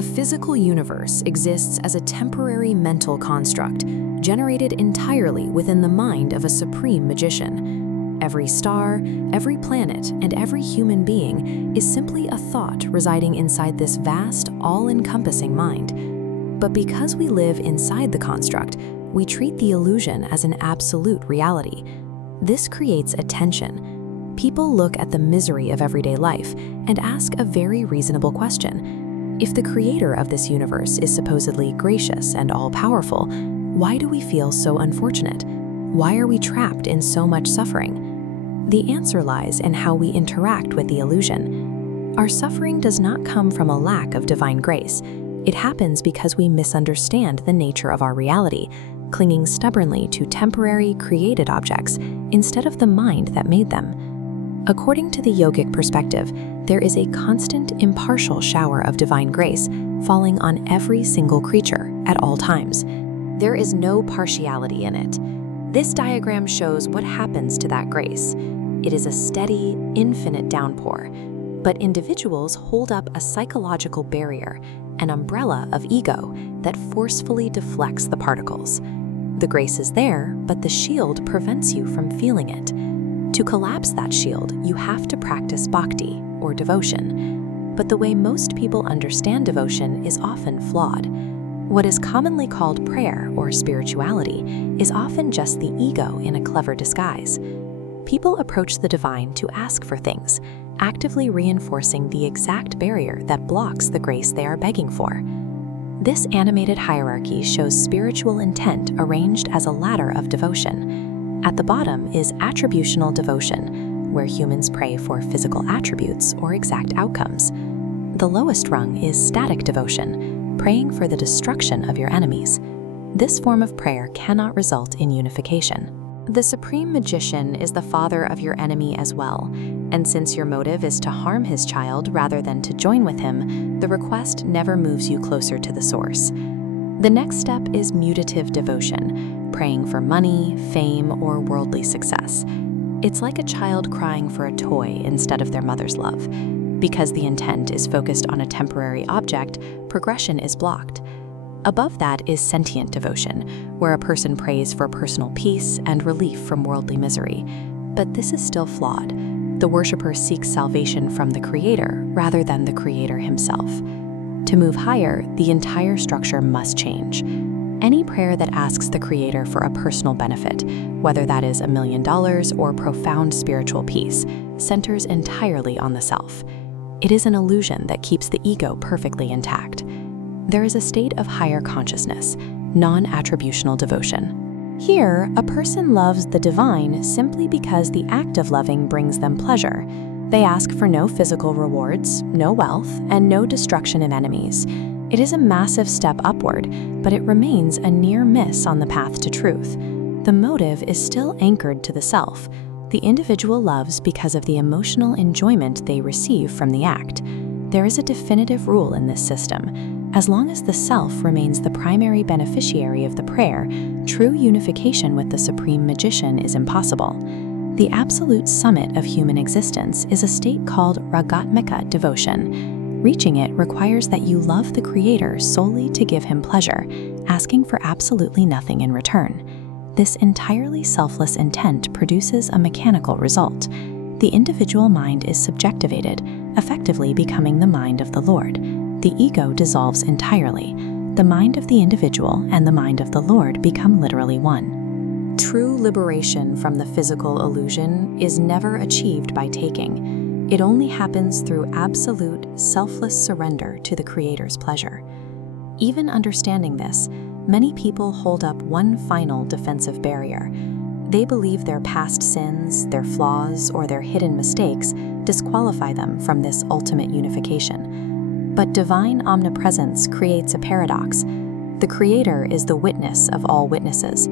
The physical universe exists as a temporary mental construct, generated entirely within the mind of a supreme magician. Every star, every planet, and every human being is simply a thought residing inside this vast, all-encompassing mind. But because we live inside the construct, we treat the illusion as an absolute reality. This creates a tension. People look at the misery of everyday life and ask a very reasonable question. If the creator of this universe is supposedly gracious and all-powerful, why do we feel so unfortunate? Why are we trapped in so much suffering? The answer lies in how we interact with the illusion. Our suffering does not come from a lack of divine grace. It happens because we misunderstand the nature of our reality, clinging stubbornly to temporary, created objects instead of the mind that made them. According to the yogic perspective, there is a constant, impartial shower of divine grace falling on every single creature at all times. There is no partiality in it. This diagram shows what happens to that grace. It is a steady, infinite downpour, but individuals hold up a psychological barrier, an umbrella of ego that forcefully deflects the particles. The grace is there, but the shield prevents you from feeling it. To collapse that shield, you have to practice bhakti, or devotion. But the way most people understand devotion is often flawed. What is commonly called prayer or spirituality is often just the ego in a clever disguise. People approach the divine to ask for things, actively reinforcing the exact barrier that blocks the grace they are begging for. This animated hierarchy shows spiritual intent arranged as a ladder of devotion. At the bottom is attributional devotion, where humans pray for physical attributes or exact outcomes. The lowest rung is static devotion, praying for the destruction of your enemies. This form of prayer cannot result in unification. The supreme magician is the father of your enemy as well, and since your motive is to harm his child rather than to join with him, the request never moves you closer to the source. The next step is mutative devotion, praying for money, fame, or worldly success. It's like a child crying for a toy instead of their mother's love. Because the intent is focused on a temporary object, progression is blocked. Above that is sentient devotion, where a person prays for personal peace and relief from worldly misery. But this is still flawed. The worshiper seeks salvation from the Creator rather than the Creator himself. To move higher, the entire structure must change. Any prayer that asks the Creator for a personal benefit, whether that is $1 million or profound spiritual peace, centers entirely on the self. It is an illusion that keeps the ego perfectly intact. There is a state of higher consciousness, non-attributional devotion. Here, a person loves the divine simply because the act of loving brings them pleasure. They ask for no physical rewards, no wealth, and no destruction of enemies. It is a massive step upward, but it remains a near miss on the path to truth. The motive is still anchored to the self. The individual loves because of the emotional enjoyment they receive from the act. There is a definitive rule in this system. As long as the self remains the primary beneficiary of the prayer, true unification with the supreme magician is impossible. The absolute summit of human existence is a state called ragatmika devotion. Reaching it requires that you love the Creator solely to give him pleasure, asking for absolutely nothing in return. This entirely selfless intent produces a mechanical result. The individual mind is subjectivated, effectively becoming the mind of the Lord. The ego dissolves entirely. The mind of the individual and the mind of the Lord become literally one. True liberation from the physical illusion is never achieved by taking. It only happens through absolute, selfless surrender to the Creator's pleasure. Even understanding this, many people hold up one final defensive barrier. They believe their past sins, their flaws, or their hidden mistakes disqualify them from this ultimate unification. But divine omnipresence creates a paradox. The Creator is the witness of all witnesses.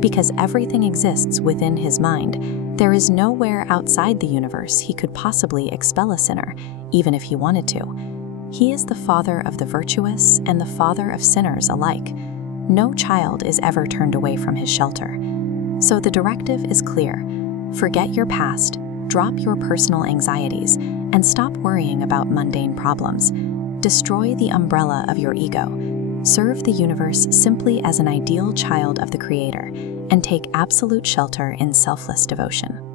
Because everything exists within his mind, there is nowhere outside the universe he could possibly expel a sinner, even if he wanted to. He is the father of the virtuous and the father of sinners alike. No child is ever turned away from his shelter. So the directive is clear. Forget your past, drop your personal anxieties, and stop worrying about mundane problems. Destroy the umbrella of your ego. Serve the universe simply as an ideal child of the Creator, and take absolute shelter in selfless devotion.